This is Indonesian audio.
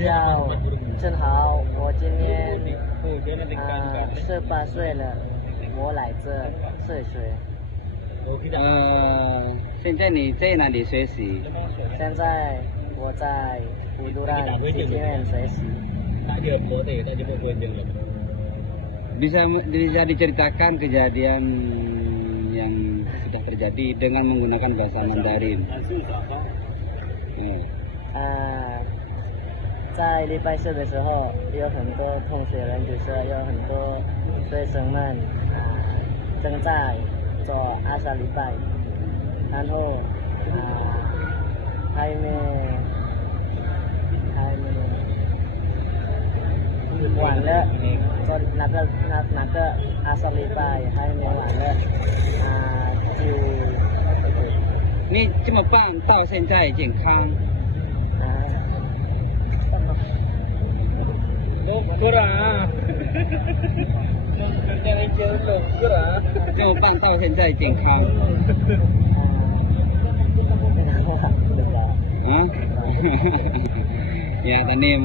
叫正好我今年18岁了我来这社学现在你在哪里学习现在我在乌都兰基金院学习bisa diceritakan kejadian yang sudah terjadi dengan menggunakan bahasa Mandarin在礼拜四的时候有很多同学人就是有很多学生们正在做阿萨礼拜然后还没完了做那个阿萨礼拜还没完了就你这么办到现在健康这么办到现在健康ya tani